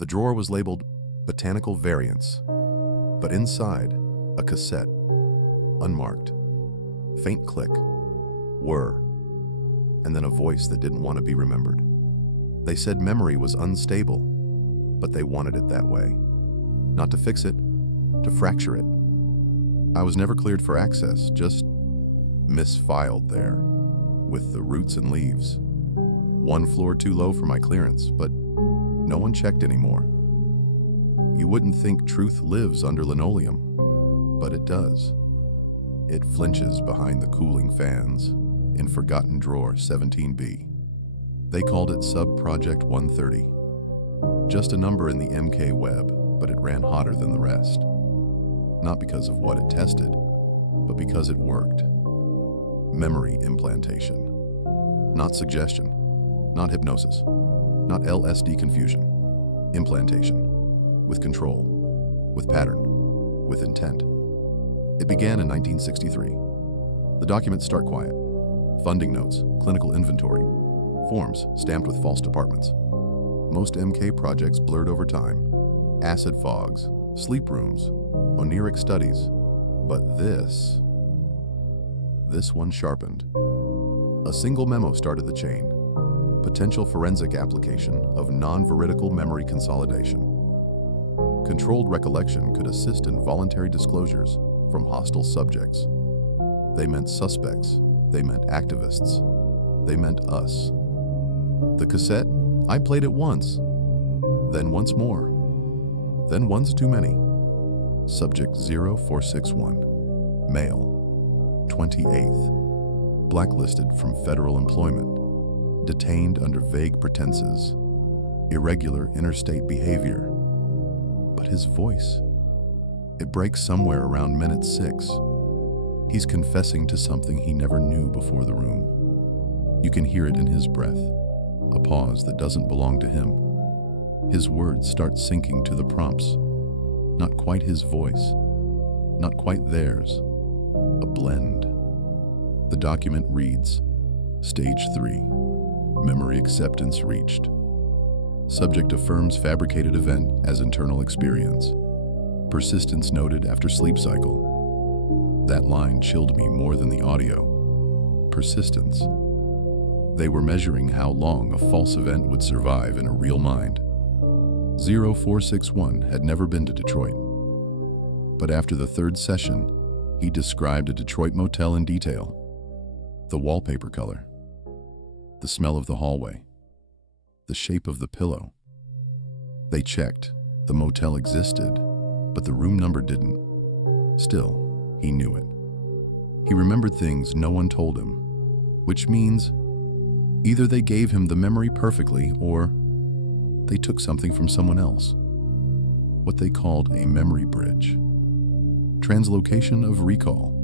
The drawer was labeled Botanical Variants, but inside, a cassette, unmarked. Faint click, whir, and then a voice that didn't want to be remembered. They said memory was unstable, but they wanted it that way. Not to fix it, to fracture it. I was never cleared for access, just misfiled there, with the roots and leaves. One floor too low for my clearance, but no one checked anymore. You wouldn't think truth lives under linoleum, but it does. It flinches behind the cooling fans in Forgotten Drawer 17B. They called it Sub-Project 130. Just a number in the MK web, but it ran hotter than the rest. Not because of what it tested, but because it worked. Memory implantation. Not suggestion, not hypnosis, not LSD confusion. Implantation. With control, with pattern, with intent. It began in 1963. The documents start quiet. Funding notes, clinical inventory, forms stamped with false departments. Most MK projects blurred over time. Acid fogs, sleep rooms, oniric studies. But this one sharpened. A single memo started the chain. Potential forensic application of non-veridical memory consolidation. Controlled recollection could assist in voluntary disclosures from hostile subjects. They meant suspects. They meant activists. They meant us. The cassette, I played it once. Then once more. Then once too many. Subject 0461. Male. 28th. Blacklisted from federal employment. Detained under vague pretenses. Irregular interstate behavior. But his voice, it breaks somewhere around minute 6. He's confessing to something he never knew before the room. You can hear it in his breath, a pause that doesn't belong to him. His words start sinking to the prompts. Not quite his voice, not quite theirs, a blend. The document reads, Stage 3, memory acceptance reached. Subject affirms fabricated event as internal experience. Persistence noted after sleep cycle. That line chilled me more than the audio. Persistence. They were measuring how long a false event would survive in a real mind. 0461 had never been to Detroit. But after the third session, he described a Detroit motel in detail. The wallpaper color. The smell of the hallway. The shape of the pillow. They checked. The motel existed, but the room number didn't. Still, he knew it. He remembered things no one told him, which means either they gave him the memory perfectly or they took something from someone else. What they called a memory bridge. Translocation of recall.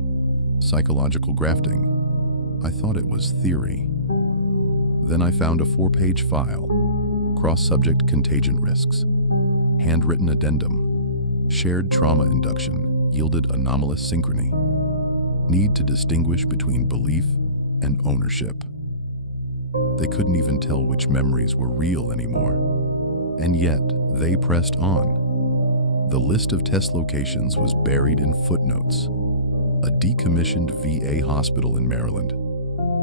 Psychological grafting. I thought it was theory. Then I found a 4-page file. Cross-subject contagion risks. Handwritten addendum. Shared trauma induction yielded anomalous synchrony. Need to distinguish between belief and ownership. They couldn't even tell which memories were real anymore. And yet, they pressed on. The list of test locations was buried in footnotes. A decommissioned VA hospital in Maryland.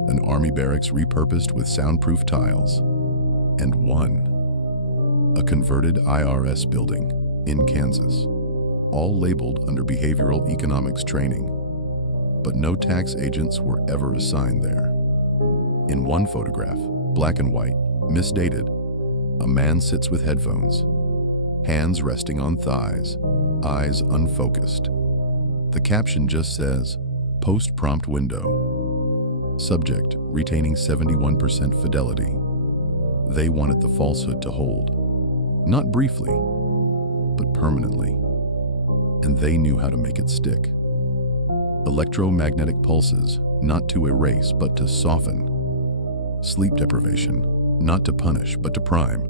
An army barracks repurposed with soundproof tiles. And one. A converted IRS building in Kansas. All labeled under behavioral economics training. But no tax agents were ever assigned there. In one photograph, black and white, misdated, a man sits with headphones, hands resting on thighs, eyes unfocused. The caption just says, post-prompt window. Subject retaining 71% fidelity. They wanted the falsehood to hold, not briefly, but permanently. And they knew how to make it stick. Electromagnetic pulses, not to erase, but to soften. Sleep deprivation, not to punish, but to prime.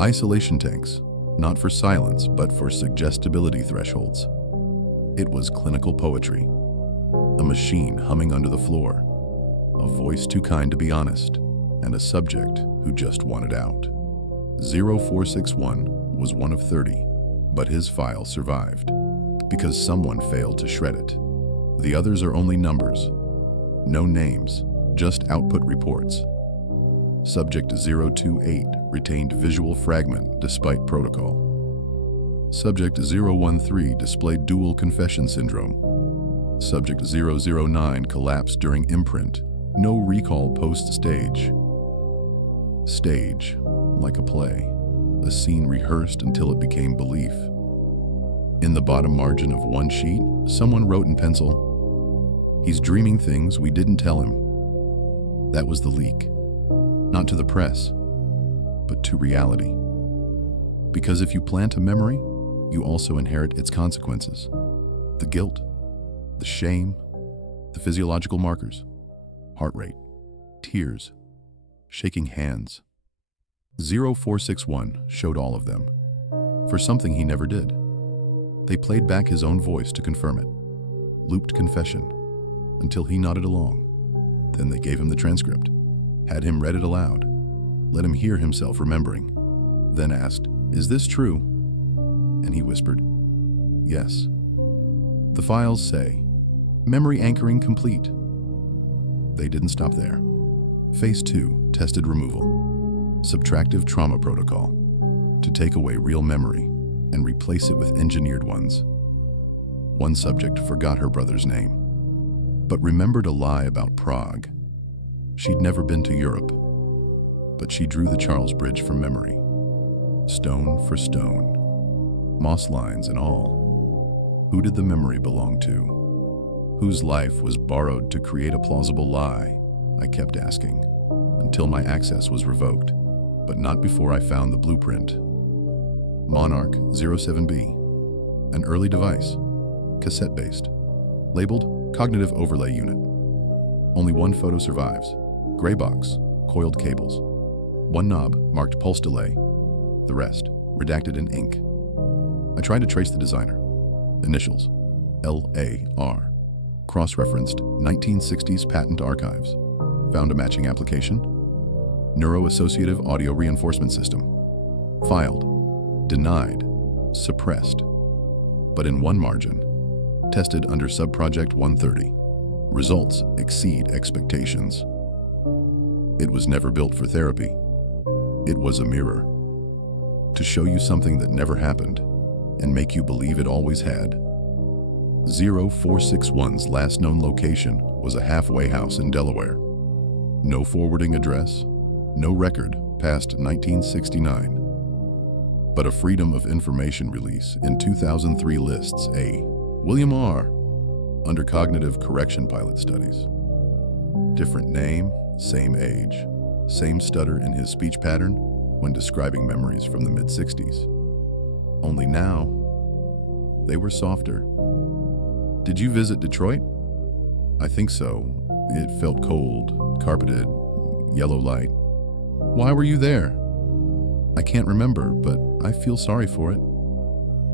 Isolation tanks, not for silence, but for suggestibility thresholds. It was clinical poetry. A machine humming under the floor. A voice too kind to be honest, and a subject who just wanted out. 0461 was one of 30, but his file survived because someone failed to shred it. The others are only numbers, no names, just output reports. Subject 028 retained visual fragment despite protocol. Subject 013 displayed dual confession syndrome. Subject 009 collapsed during imprint, no recall post-stage. Stage, like a play, a scene rehearsed until it became belief. In the bottom margin of one sheet, someone wrote in pencil, "He's dreaming things we didn't tell him." That was the leak. Not to the press, but to reality. Because if you plant a memory, you also inherit its consequences. The guilt, the shame, the physiological markers, heart rate, tears, shaking hands. 0461 showed all of them, for something he never did. They played back his own voice to confirm it, looped confession, until he nodded along. Then they gave him the transcript, had him read it aloud, let him hear himself remembering, then asked, "Is this true?" And he whispered, "Yes." The files say, "Memory anchoring complete." They didn't stop there. Phase 2 tested removal, subtractive trauma protocol, to take away real memory and replace it with engineered ones. One subject forgot her brother's name, but remembered a lie about Prague. She'd never been to Europe, but she drew the Charles Bridge from memory, stone for stone, moss lines and all. Who did the memory belong to? Whose life was borrowed to create a plausible lie? I kept asking, until my access was revoked, but not before I found the blueprint. Monarch 07B, an early device, cassette-based, labeled Cognitive Overlay Unit. Only one photo survives, gray box, coiled cables. One knob marked pulse delay, the rest redacted in ink. I tried to trace the designer. Initials, LAR. Cross-referenced 1960s patent archives. Found a matching application. Neuro-associative audio reinforcement system. Filed, denied, suppressed. But in one margin, tested under subproject 130. Results exceed expectations. It was never built for therapy. It was a mirror. To show you something that never happened and make you believe it always had. 0461's last known location was a halfway house in Delaware. No forwarding address, no record past 1969. But a Freedom of Information release in 2003 lists a William R. under cognitive correction pilot studies. Different name, same age, same stutter in his speech pattern when describing memories from the mid-60s. Only now, they were softer. Did you visit Detroit? I think so. It felt cold, carpeted, yellow light. Why were you there? I can't remember, but I feel sorry for it.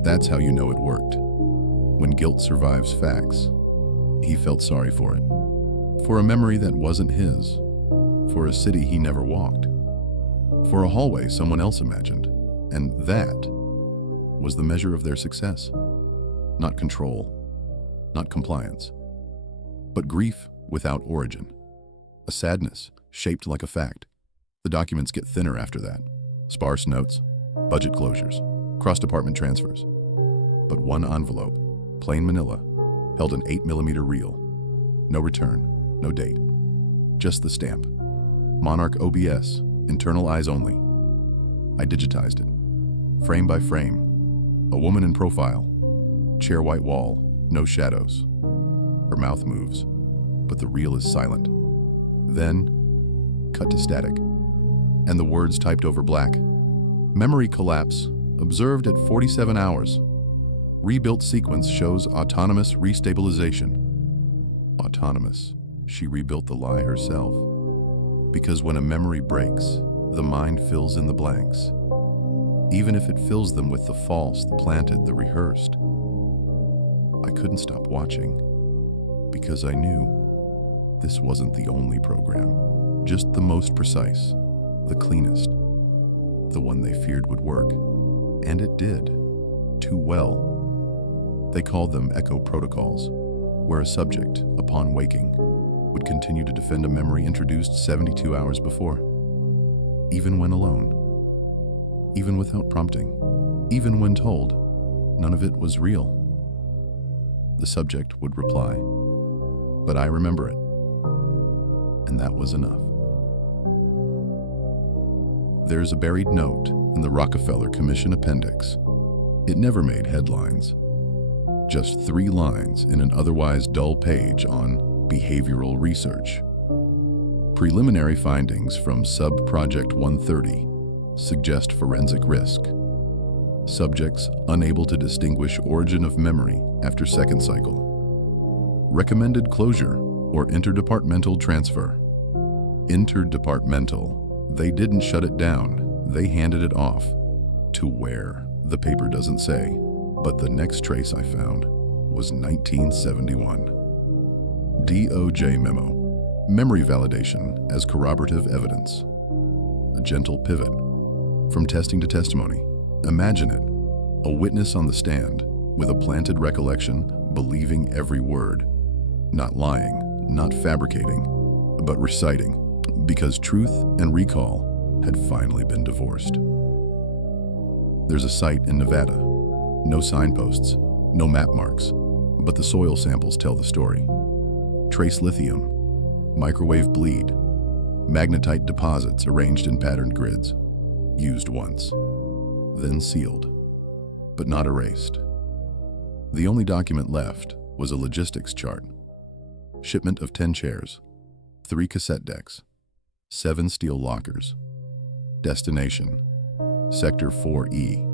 That's how you know it worked. When guilt survives facts, he felt sorry for it. For a memory that wasn't his. For a city he never walked. For a hallway someone else imagined. And that was the measure of their success. Not control, not compliance, but grief without origin. A sadness shaped like a fact. The documents get thinner after that. Sparse notes, budget closures, cross-department transfers. But one envelope, plain manila, held an 8mm reel. No return, no date. Just the stamp. Monarch OBS, internal eyes only. I digitized it. Frame by frame. A woman in profile. Chair white wall, no shadows. Her mouth moves, but the reel is silent. Then, cut to static. And the words typed over black. Memory collapse, observed at 47 hours. Rebuilt sequence shows autonomous restabilization. Autonomous. She rebuilt the lie herself. Because when a memory breaks, the mind fills in the blanks. Even if it fills them with the false, the planted, the rehearsed. I couldn't stop watching, because I knew this wasn't the only program, just the most precise, the cleanest, the one they feared would work. And it did. Too well. They called them echo protocols, where a subject, upon waking, would continue to defend a memory introduced 72 hours before. Even when alone. Even without prompting. Even when told none of it was real. The subject would reply, "But I remember it." And that was enough. There's a buried note in the Rockefeller Commission appendix. It never made headlines. Just 3 lines in an otherwise dull page on behavioral research. Preliminary findings from Sub-Project 130 suggest forensic risk. Subjects unable to distinguish origin of memory after second cycle. Recommended closure or interdepartmental transfer. Interdepartmental. They didn't shut it down, they handed it off. To where? The paper doesn't say, but the next trace I found was 1971. DOJ memo. Memory validation as corroborative evidence. A gentle pivot. From testing to testimony. Imagine it. A witness on the stand with a planted recollection, believing every word. Not lying, not fabricating, but reciting, because truth and recall had finally been divorced. There's a site in Nevada. No signposts, no map marks, but the soil samples tell the story. Trace lithium, microwave bleed, magnetite deposits arranged in patterned grids. Used once, then sealed, but not erased. The only document left was a logistics chart. Shipment of 10 chairs, 3 cassette decks, 7 steel lockers. Destination, Sector 4E,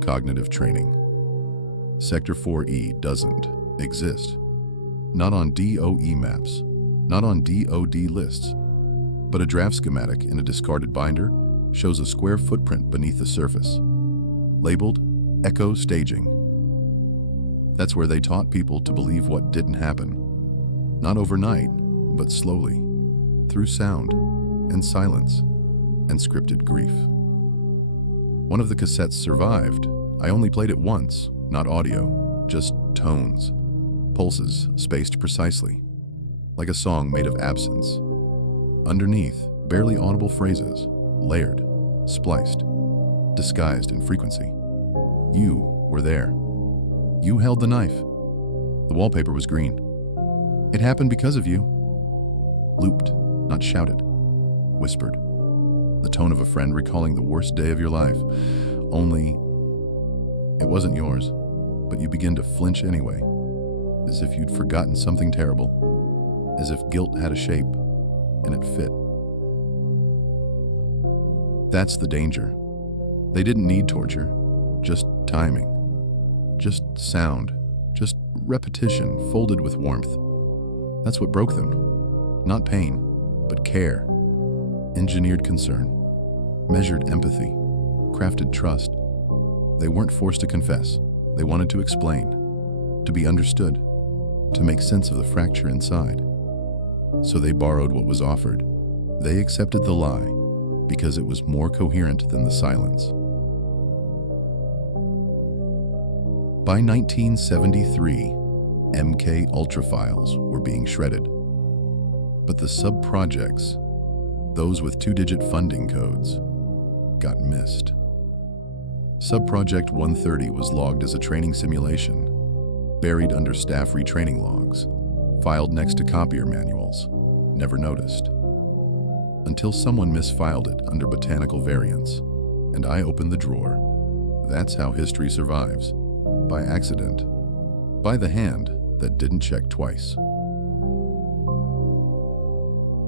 cognitive training. Sector 4E doesn't exist. Not on DOE maps, not on DOD lists, but a draft schematic in a discarded binder shows a square footprint beneath the surface, labeled Echo Staging. That's where they taught people to believe what didn't happen. Not overnight, but slowly, through sound and silence and scripted grief. One of the cassettes survived. I only played it once, not audio, just tones, pulses spaced precisely, like a song made of absence. Underneath, barely audible phrases, layered, spliced, disguised in frequency. You were there. You held the knife. The wallpaper was green. It happened because of you. Looped, not shouted. Whispered. The tone of a friend recalling the worst day of your life. Only, it wasn't yours, but you begin to flinch anyway, as if you'd forgotten something terrible, as if guilt had a shape, and it fit. That's the danger. They didn't need torture, just timing, just sound, just repetition folded with warmth. That's what broke them. Not pain, but care, engineered concern, measured empathy, crafted trust. They weren't forced to confess. They wanted to explain, to be understood, to make sense of the fracture inside. So they borrowed what was offered. They accepted the lie because it was more coherent than the silence. By 1973, MK Ultra files were being shredded. But the sub-projects, those with 2-digit funding codes, got missed. Sub-Project 130 was logged as a training simulation, buried under staff retraining logs, filed next to copier manuals, never noticed. Until someone misfiled it under botanical variants, and I opened the drawer. That's how history survives. By accident. By the hand that didn't check twice.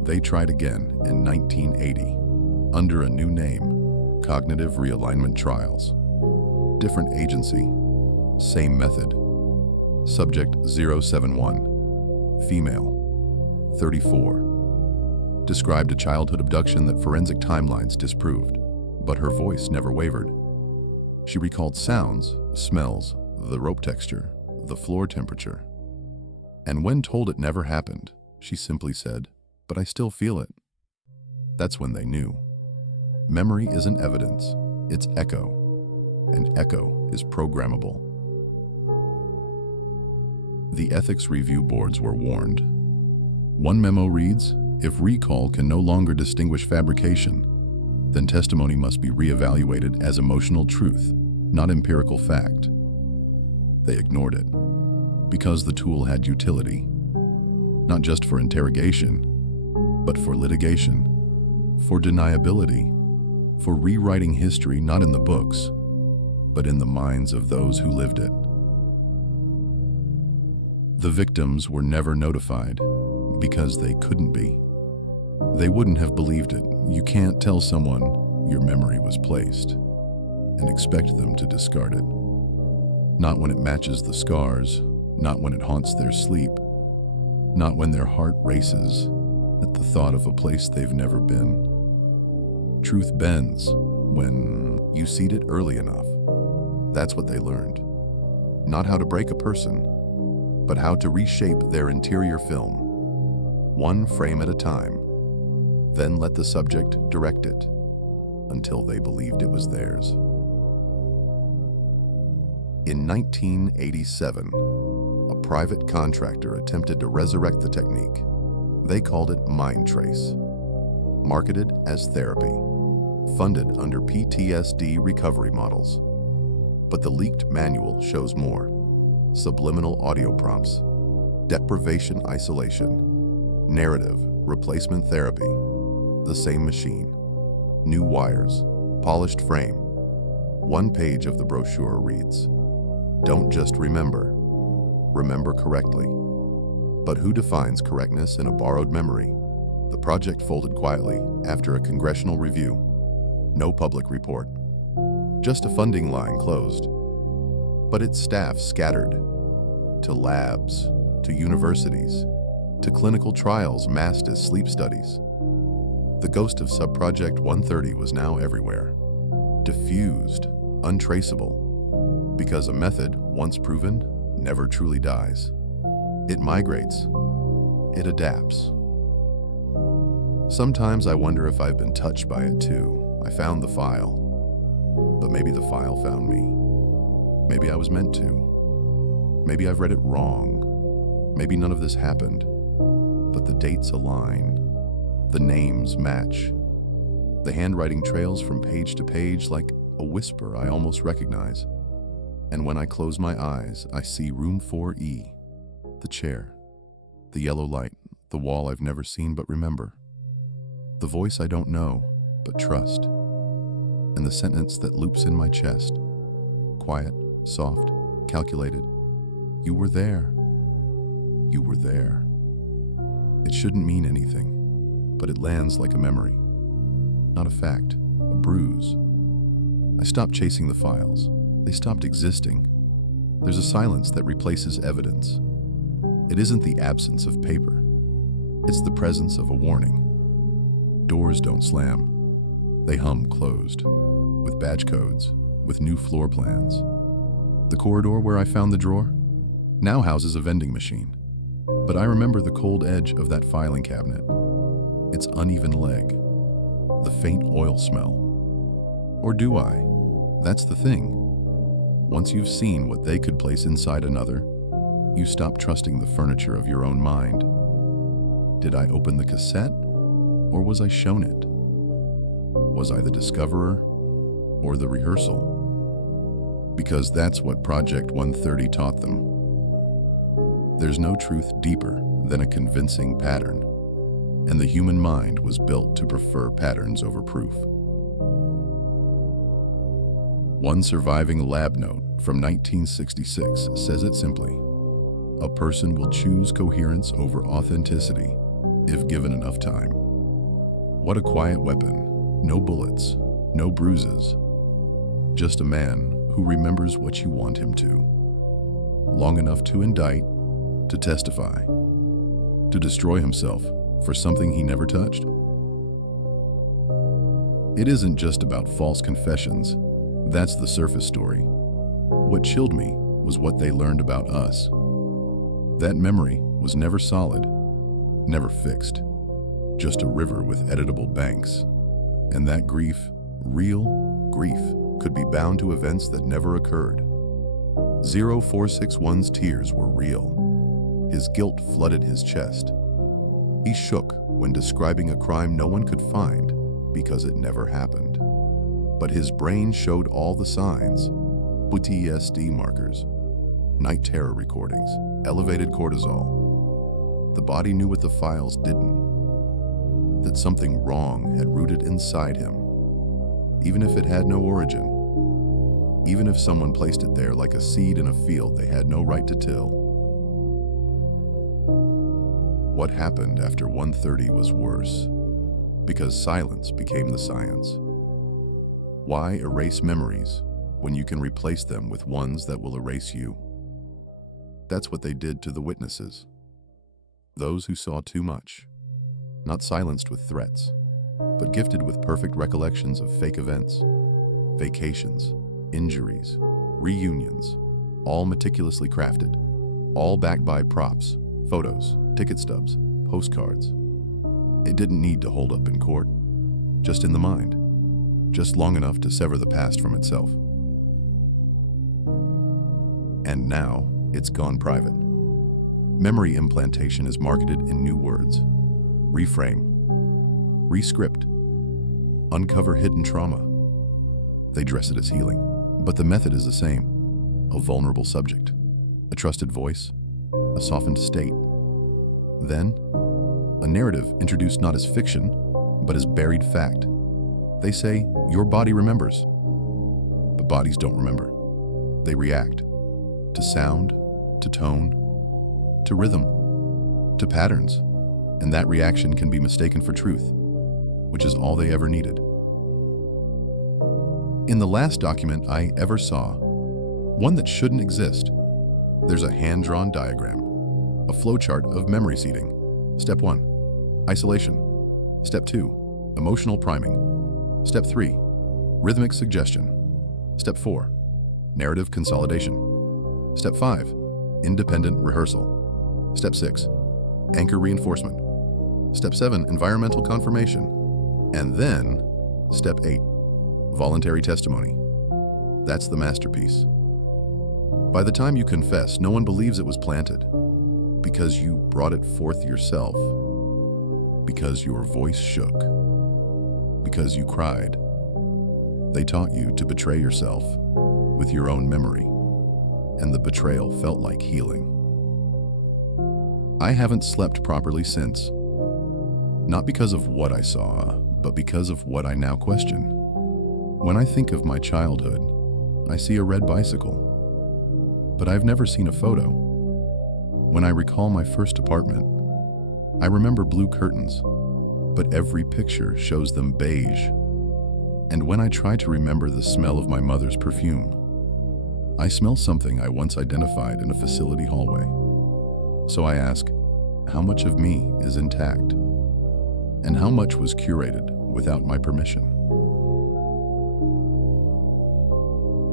They tried again in 1980, under a new name, Cognitive Realignment Trials. Different agency, same method. Subject 071, female, 34. Described a childhood abduction that forensic timelines disproved, but her voice never wavered. She recalled sounds, smells, the rope texture, the floor temperature. And when told it never happened, she simply said, "But I still feel it." That's when they knew. Memory isn't evidence, it's echo. and echo is programmable. The ethics review boards were warned. One memo reads, "If recall can no longer distinguish fabrication, then testimony must be reevaluated as emotional truth, not empirical fact." They ignored it because the tool had utility, not just for interrogation, but for litigation, for deniability, for rewriting history not in the books, but in the minds of those who lived it. The victims were never notified because they couldn't be. They wouldn't have believed it. You can't tell someone your memory was placed and expect them to discard it. Not when it matches the scars, not when it haunts their sleep, not when their heart races at the thought of a place they've never been. Truth bends when you seed it early enough. That's what they learned. Not how to break a person, but how to reshape their interior film, one frame at a time, then let the subject direct it until they believed it was theirs. In 1987, a private contractor attempted to resurrect the technique. They called it mind trace, marketed as therapy, funded under PTSD recovery models. But the leaked manual shows more. Subliminal audio prompts, deprivation isolation, narrative replacement therapy, the same machine, new wires, polished frame. One page of the brochure reads, "Don't just remember, remember correctly." But who defines correctness in a borrowed memory? The project folded quietly after a congressional review. No public report. Just a funding line closed. But its staff scattered to labs, to universities, to clinical trials masked as sleep studies. The ghost of Subproject 130 was now everywhere. Diffused, untraceable, because a method, once proven, never truly dies. It migrates. It adapts. Sometimes I wonder if I've been touched by it too. I found the file, but maybe the file found me. Maybe I was meant to. Maybe I've read it wrong. Maybe none of this happened, but the dates align. The names match. The handwriting trails from page to page like a whisper I almost recognize. And when I close my eyes, I see room 4E, the chair, the yellow light, the wall I've never seen but remember, the voice I don't know but trust, and the sentence that loops in my chest, quiet, soft, calculated. You were there. You were there. It shouldn't mean anything, but it lands like a memory. Not a fact, a bruise. I stopped chasing the files. They stopped existing. There's a silence that replaces evidence. It isn't the absence of paper. It's the presence of a warning. Doors don't slam. They hum closed, with badge codes, with new floor plans. The corridor where I found the drawer now houses a vending machine. But I remember the cold edge of that filing cabinet, its uneven leg, the faint oil smell. Or do I? That's the thing. Once you've seen what they could place inside another, you stop trusting the furniture of your own mind. Did I open the cassette, or was I shown it? Was I the discoverer, or the rehearsal? Because that's what Project 130 taught them. There's no truth deeper than a convincing pattern, and the human mind was built to prefer patterns over proof. One surviving lab note from 1966 says it simply: a person will choose coherence over authenticity if given enough time. What a quiet weapon. No bullets, no bruises. Just a man who remembers what you want him to. Long enough to indict, to testify, to destroy himself for something he never touched. It isn't just about false confessions. That's the surface story. What chilled me was what they learned about us. That memory was never solid, never fixed, just a river with editable banks. And that grief, real grief, could be bound to events that never occurred. 0461's tears were real. His guilt flooded his chest. He shook when describing a crime no one could find because it never happened. But his brain showed all the signs: PTSD markers, night terror recordings, elevated cortisol. The body knew what the files didn't, that something wrong had rooted inside him, even if it had no origin, even if someone placed it there like a seed in a field they had no right to till. What happened after 1:30 was worse, because silence became the science. Why erase memories when you can replace them with ones that will erase you? That's what they did to the witnesses. Those who saw too much, not silenced with threats, but gifted with perfect recollections of fake events, vacations, injuries, reunions, all meticulously crafted, all backed by props, photos, ticket stubs, postcards. It didn't need to hold up in court, just in the mind, just long enough to sever the past from itself. And now, it's gone private. Memory implantation is marketed in new words: reframe, rescript, uncover hidden trauma. They dress it as healing, but the method is the same: a vulnerable subject, a trusted voice, a softened state. Then, a narrative introduced not as fiction, but as buried fact. They say, your body remembers. But bodies don't remember. They react to sound, to tone, to rhythm, to patterns. And that reaction can be mistaken for truth, which is all they ever needed. In the last document I ever saw, one that shouldn't exist, there's a hand-drawn diagram, a flowchart of memory seeding. Step 1, isolation. Step 2, emotional priming. Step 3, rhythmic suggestion. Step 4, narrative consolidation. Step 5, independent rehearsal. Step 6, anchor reinforcement. Step 7, environmental confirmation. And then, Step 8, voluntary testimony. That's the masterpiece. By the time you confess, no one believes it was planted, because you brought it forth yourself, because your voice shook, because you cried. They taught you to betray yourself with your own memory, and the betrayal felt like healing. I haven't slept properly since, not because of what I saw, but because of what I now question. When I think of my childhood, I see a red bicycle, but I've never seen a photo. When I recall my first apartment, I remember blue curtains, but every picture shows them beige. And when I try to remember the smell of my mother's perfume, I smell something I once identified in a facility hallway. So I ask, how much of me is intact? And how much was curated without my permission?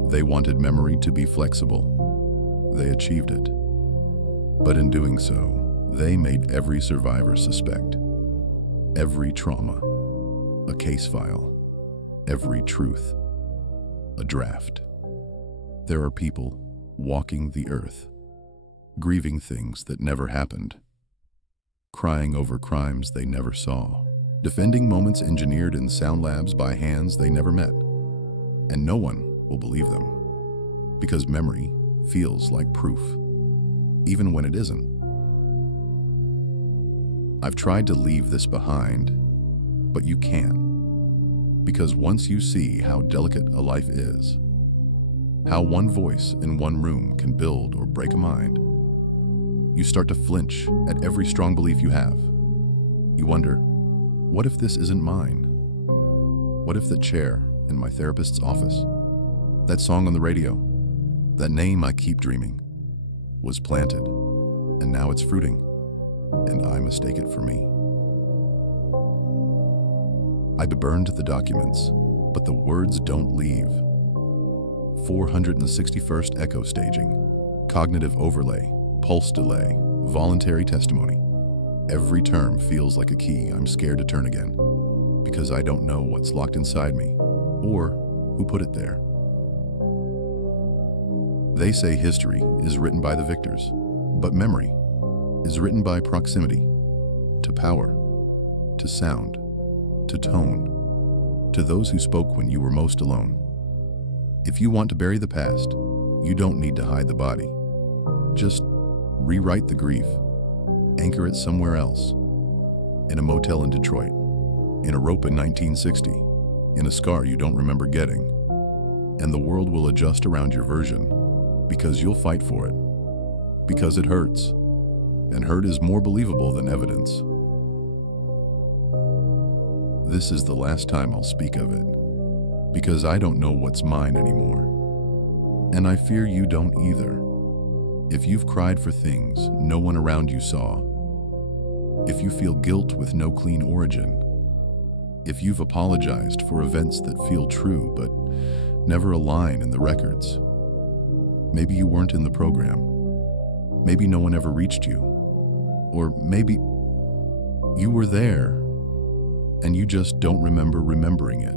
They wanted memory to be flexible. They achieved it. But in doing so, they made every survivor suspect. Every trauma, a case file. Every truth, a draft. There are people walking the earth, grieving things that never happened, crying over crimes they never saw, defending moments engineered in sound labs by hands they never met. And no one will believe them, because memory feels like proof, even when it isn't. I've tried to leave this behind, but you can't. Because once you see how delicate a life is, how one voice in one room can build or break a mind, you start to flinch at every strong belief you have. You wonder, what if this isn't mine? What if the chair in my therapist's office, that song on the radio, that name I keep dreaming, was planted, and now it's fruiting, and I mistake it for me? I burned the documents, but the words don't leave. 461st echo staging, cognitive overlay, pulse delay, voluntary testimony. Every term feels like a key I'm scared to turn again, because I don't know what's locked inside me, or who put it there. They say history is written by the victors, but memory is written by proximity to power, to sound, to tone, to those who spoke when you were most alone. If you want to bury the past, you don't need to hide the body. Just rewrite the grief, anchor it somewhere else. In a motel in Detroit, in a rope in 1960, in a scar you don't remember getting. And the world will adjust around your version because you'll fight for it. Because it hurts. And hurt is more believable than evidence. This is the last time I'll speak of it, because I don't know what's mine anymore. And I fear you don't either. If you've cried for things no one around you saw, if you feel guilt with no clean origin, if you've apologized for events that feel true but never align in the records, maybe you weren't in the program, maybe no one ever reached you, or maybe you were there and you just don't remember remembering it.